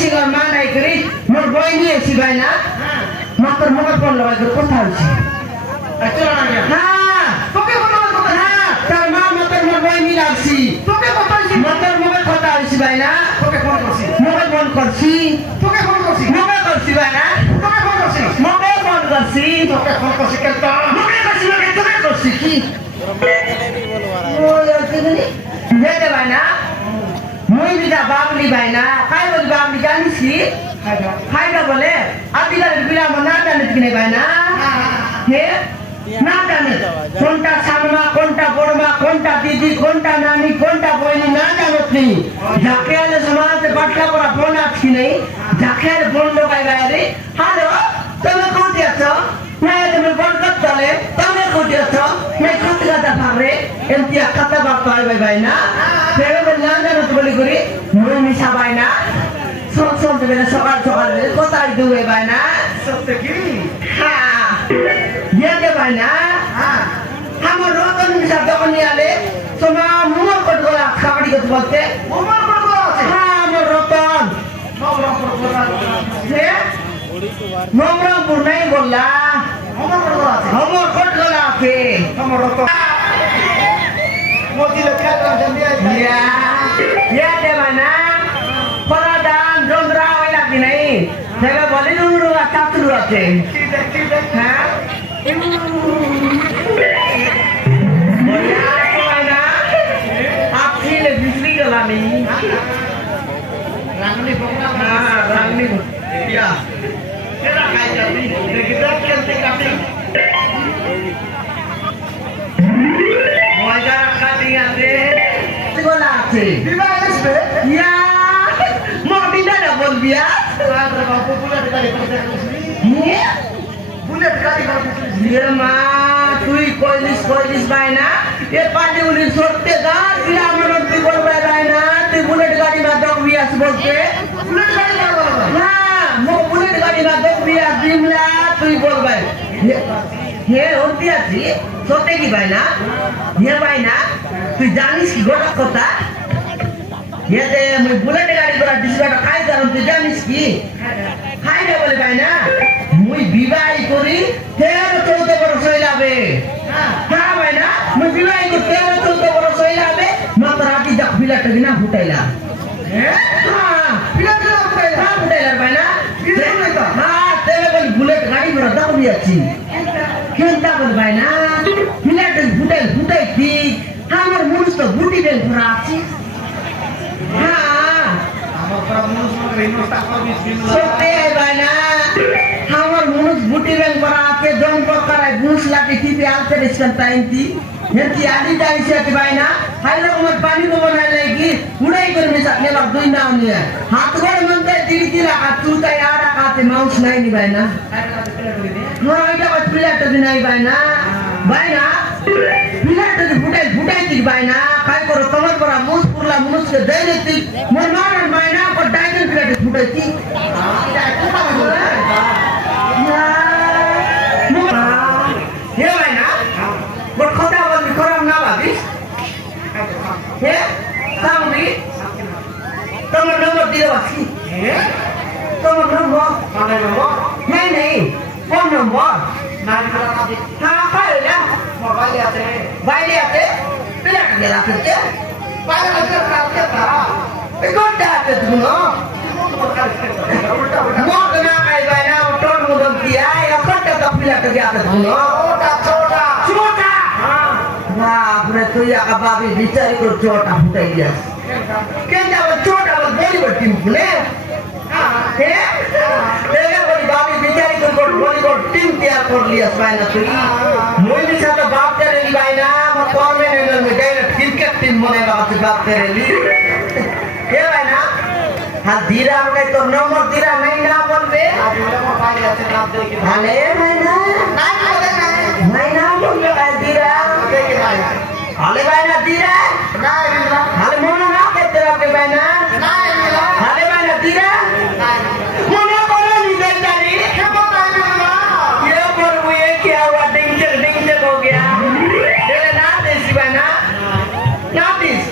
সিঙ্গর মা নাই করি মোর বই নিয়েছি ভাই না মাত্র মুখে ফোন লাগাই করে কথা হচ্ছে চলো না হ্যাঁ তোকে কথা কথা হ্যাঁ তার মা মাত্র মোর বই নিয়ে আসছি তোকে কথা হইছি মাত্র মুখে কথা হচ্ছে ভাই না তোকে ফোন করছি মুখে ফোন করছি তোকে ফোন করছি মুখে করছি ভাই না তোকে ফোন করছি মুখে ফোন করছি তোকে ফোন করছি কেন মুখে করছি তোকে করছি কি যেতে ভাই না মুই বিটা বাবলি ভাই না খাই বলি বাবলি জানিস কি খাইটা বলে আদিকালের বিলা না জানিস কিনে ভাই না হে না জানে কোনটা সামমা কোনটা বড়মা কোনটা দিদি কোনটা নানি কোনটা বইনি না জানো নি যাকে আলে সমাজে বাটলা করা ফোন আছি নেই যাকে আলে ফোন লোকাই বাইরে হ্যালো তুমি কোথায় আছো না তুমি ফোন করতে চলে তুমি কোথায় আছো না কত কথা ভাবরে এমতি কথা বার্তা হয় ভাই না ফেরে বল না জানো তো বলি করি মুই মিশা ভাই না সব সব দেবে সকাল সকাল কোথায় দুবে ভাই না সত্যি কি হ্যাঁ যেতে ভাই না আমার রতন মিশা যখন নিয়ে আলে তোমার মুমর কট গলা খাবাড়ি করতে বলতে মোমর কোন আছে হ্যাঁ আমার রতন নবরঙ্গপুর কোন হে নবরঙ্গপুর নাই বললা মোমর কোন আছে আমার কট গলা আছে আমার তো মতিলে খেলা জমিয়ে ইয়া যেতে ভাই না পরাদান জন্দ্রা হয় নাকি নাই সেটা বলে নুরু আর চাতুরু আছে ঠিক আছে হ্যাঁ রাঙ্গলি প্রোগ্রাম ইয়া এরা খাই যাবি দেখি দেখ কেমতে কাটি মজা কাটিং আছে গোলা আছে বিবাহ আসবে ইয়া মবিনা না বলবি আর বাবু বুলেট গাড়ি করতে বুলেট গাড়ি করতে ইয়ে মা তুই কইলিস ভাই না এ পানি উলি সরতে গা দিলা মন তুই বলবে ভাই না তুই বুলেট গাড়ি না দকবি আস বলতে বুলেট গাড়ি করবো না মো বুলেট গাড়ি না দকবি আস দিমলা তুই বলবে হে ওটি আছি সত্যি কি ভাই না হে ভাই না তুই জানিস কি গোটা কথা এতে মুই বুলেট গাড়ি করা ডিসবাটা খাই দাম তুই জানিস কি খাই না বলে ভাই না মুই বিবাহ করি 13-14 বছর হইলাবে হ্যাঁ ভাই না মুই বিবাহ করি 13-14 বছর হইলাবে মাত্র রাতি যা ফিলাটা দিনা ফুটাইলা হ্যাঁ ফিলাটা ফুটাইলা ফুটাইলা ভাই না হ্যাঁ তেরে বলি বুলেট গাড়ি করা দাও দিয়েছি কেনটা বল ভাই না ফিলাটা ফুটাইছি আমার মনুষ্য বুটি বেল করা আছে হ্যাঁ আমার প্রমোশ রিনো টাকা বিল সত্যি ভাই না আমার মনুষ বুটি বেল করা আছে জন প্রকারে ঘুষ লাগে টিপে আলতে রেস্টন টাইমটি হেতি আদি যাইছে ভাই না হাইলো আমার পানি তো বনাই লাগি উড়াই করে মিশা নেবা দুই নাও নিয়ে হাত করে মনতে দিদি দিলা আর তুই আড়া কাতে মাউস নাই নি ভাই না হ্যাঁ এটা বাদ প্লেট তো নাই ভাই না প্লেট তো ফুটাই দিই ভাই না কাই করো তোমার পরা মুস পুরলা মুসকে দেই দিতি মোর মারার ভাই না কো ডাইজন প্লেট ফুটাইছি হে ভাই না মোর কথা বলবি খরাম না ভাবিস হে সামনে তোমার নম্বর দিয়ে আসি তোমার নম্বর মানে নম্বর नहीं फोन नंबर নাই খারাপ আছে हाँ फाइल ना মোবাইল আছে বাইরে আছে পিলা কে রাখতে বাইরে আছে কালকে তারা কোনটা আছে তুমি উল্টা উল্টা মগ না আই বাইনা টোন মুদম দিয়া কোনটা তো পিলা কে আছে তুমি ওটা ছোটা ছোটা হ্যাঁ বাপ রে তুই আকা বাবি বিচার কর ছোটা ফুটাই দিয়াস কেনটা ছোটা বলি বলি ফুলে হে तेरे बड़ी बाबी बिचारी को बड़ी को टीम तैयार कर लिया स्पाइना तुई मुई भी साथ बाप तेरे ली बाइना मत कौन में नहीं में डायरेक्ट क्रिकेट टीम बनेगा बाप तेरे ली के बाइना हाँ धीरा में तो नंबर धीरा नहीं ना बोल बे मोबाइल আছে নাম দেখি हाले मैना নাই বলে না मैना बोल बे धीरा দেখি নাই हाले बाइना धीरा নাই রিলা हाले मोना ना के तेरा के बाइना নাই রিলা हाले बाइना धीरा নাই मोना करो नी बेचारी কে বলাই রিলা ये पर वो ये क्या हुआ डिंग चक हो गया तेरे ना दे सिवाना ना दिस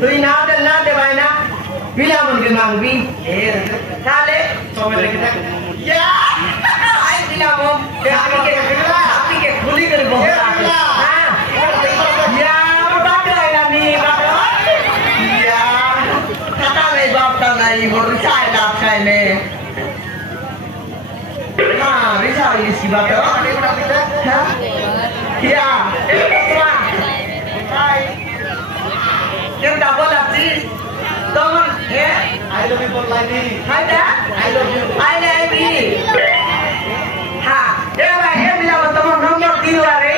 तू ना दे भाई ना पिला मन के मांग भी সময় দেখি দেখ ইয়া আই দিলাম আপনি কে খুলি করে বসে হ্যাঁ ইয়া বাবা আইলামি বাবা ইয়া কাটা নাই বাপটা নাই মোর চাই লাভ চাই নে হ্যাঁ রিসা ইসি বাবা হ্যাঁ ইয়া এটা হাই কেন ডাবল আছি তোমার এ আই লাভ ইউ বললাইনি হাইটা I love you I love you হ্যাঁ এ ভাই এ মিলাও তোমার নম্বর দিওয়া রে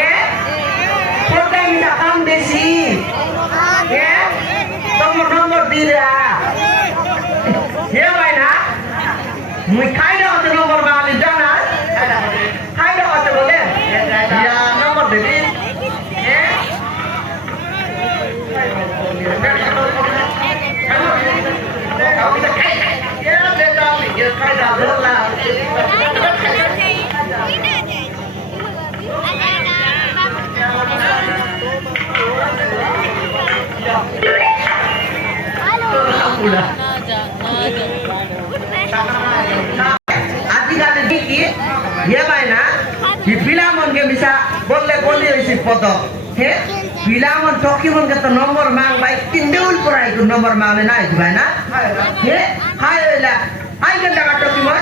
এ কোথায় না কাম বেশি এ তোমার নম্বর দিরা এ ভাই না মুই খাই দাও তো নম্বর বালি জানা খাই দাও তো বলে ইয়া নম্বর দিবি এ আজকাল দেখি ইয়ে ভাই না পিলামনকে মিশা বললে বলি হয়েছে পদ হে পিলামন টকিমনকে তো নম্বর মাং ভাই তিন দেউল পড়াই তো নম্বর মাংলে না ভাই না হে হাই ওইলা আই কেন টাকা টকিমন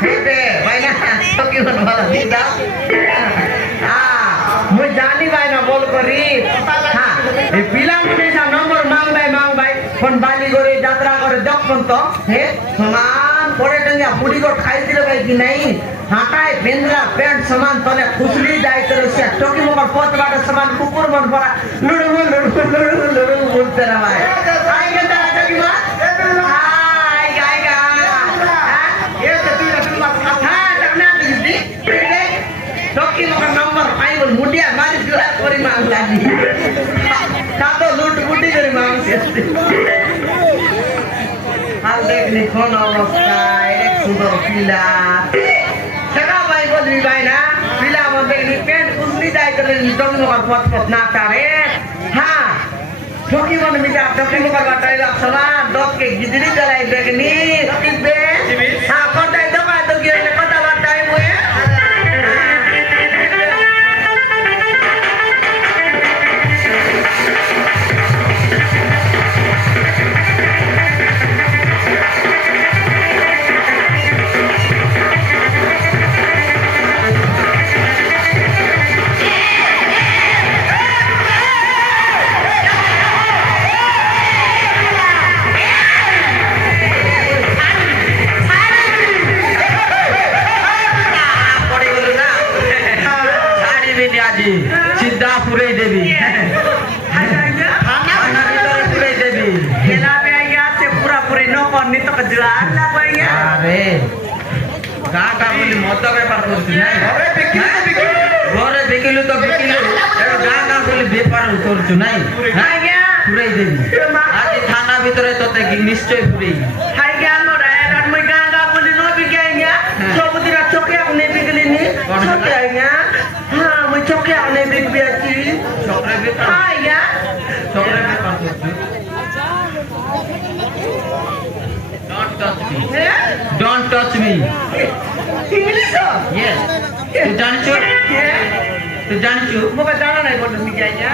হে দে ভাই না টকিমন ভালো দিন দাও মুই জানি ভাই না বল করি হ্যাঁ এই পিলামন এসা নম্বর মাং ভাই ফোন বালি করে যাত্রা করে যখন তো হে সমান পরে টাঙ্গিয়া পুরি করে খাই দিলে ভাই কি নাই হাঁটায় বেন্দ্রা প্যান্ট সমান তলে খুসলি যায় তো সে টকি মোবার পথ বাটা সমান কুকুর মন পড়া লুড়ু বলতে না ভাই আই গে তারা টকি মা আই গাই গা এ তো তুই না তুমি হ্যাঁ টাকনা দিদি টকি মোবার নম্বর পাইবল মুটিয়া মারি জুয়া করি মাং লাগি কাতো লুট বুটি করে মাং শেষ আর দেখলি কোন অবস্থা এক সুন্দর পিলা সেটা ভাই বলবি ভাই না পিলা আমার দেখলি প্যান্ট কুসলি যায় তো টকি মোকার পথ না তারে হ্যাঁ টকি মনে মিটা টকি মোকার বাটাই রাখছলা দকে গিদরি গলাই দেখনি কিবে হ্যাঁ কোটাই দোকান তো গিয়ে কথা বাটাই বয়ে সিদ্ধা পুরাই দেবী পুরাই দেবী পুরা পুরি নকনি তো আরে গাটা বলি মদ ব্যাপার করছি না ঘরে বিকিলু তো বিকিলু গাটা বলি ব্যাপার করছু নাই পুরাই দেবী আজ থানা ভিতরে তোতে নিশ্চয় পুরি হাই জ্ঞান মই গাঁদা বলি ন বিকাই সবুদিন চোখে আপনি বিকলিনি চোখে আইয়া হ্যাঁ মই চোখে আপনি বিকবি আছি চোখে বিকা আইয়া চোখে বিকা Don't touch me. English? Yes. Tu जानछु? Tu जानछु? मोका जाना नहीं बोल मी क्या क्या?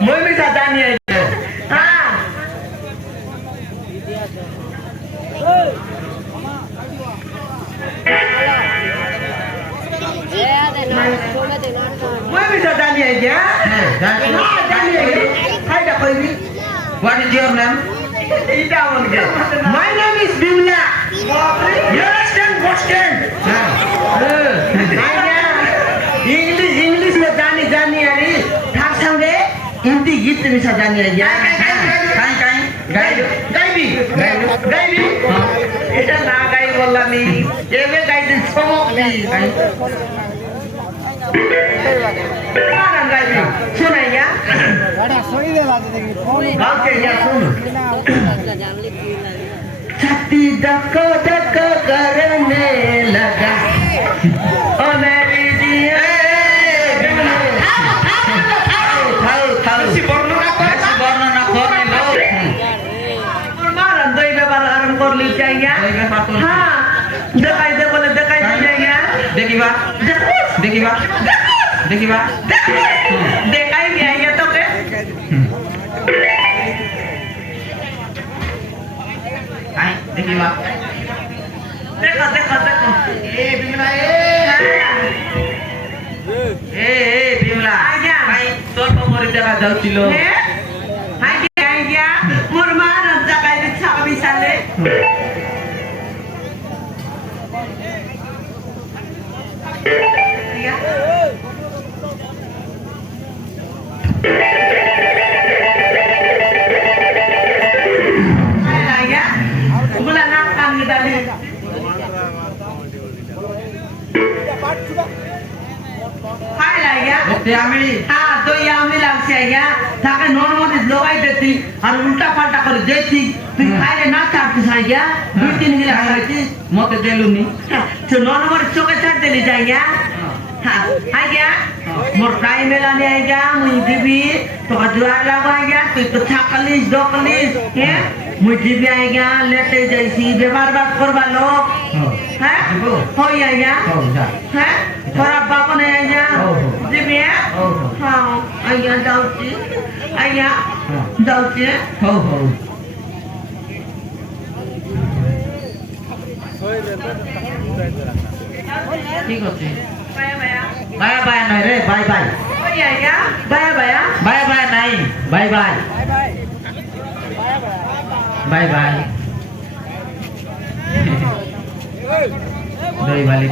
मैं भी साथ जानी है. हाँ. मैं भी साथ जानी है क्या? जानी है. Hai dah kau ini? What is your name? My name is Bimla. You understand? Understand? English में जानी यारी थाक संगे हिंदी गीत में जानी है यार. काई गाई এটা না গাই বললামি এবে গাইতে চমক দি কারণ গাইবি শোনাইয়া বড়া সই দে বাজে দেখি গাওকে ইয়া শুন छाती धक धक करने लगा ओ मेरी दिया বর্ণনা করলে মারান দই ব্যাপার আরম্ভ করলি ଦେଖିବା ଦେଖିବା দেখাইবি আইয়া তোকে আই ଦେଖିବା দেখো দেখো দেখো ए बिमला ए ଏ ବିମଲା ଆଜ୍ଞା। ଭାଇ ସ୍ୱଳ୍ପ କରି ଦେଖା ଯାଉଥିଲ আইয়া আইয়া মোর মা রাজা কাইলে ছাবি সালে আইয়া বলা না কান দালি হাই আইয়া এতে আমি হ্যাঁ তো আমি লাগছে আইয়া তাকে নর্মালি লগাই দিতি আর উল্টা পাল্টা করে দিতি তুই খাইলে না চাপতিস আইয়া 2-3 গিলাস খাইতিস মতে দেলুনি তো নর্মালি চোখে ছাড় দিলি যাইয়া হ্যাঁ আইয়া মোর টাইম মেলানি আইয়া মুই দিবি তোকে জোয়ার লাগো আইয়া তুই তো থাকলিস ডকলিস হ্যাঁ মুই দিবি আইয়া লেটে যাইছি ব্যবহার বাদ করবা লোক হ্যাঁ হই আইয়া হও যা হ্যাঁ তোরা বাবা নেই আইয়া দিবি হও হ্যাঁ আইয়া যাচ্ছি আইয়া যাচ্ছি হও হও ঠিক আছে বায়া বায়া বাই বাই নাই রে বাই বাই ওই আইয়া বায়া বায়া বাই বাই নাই বাই বাই বাই বাই দই বালি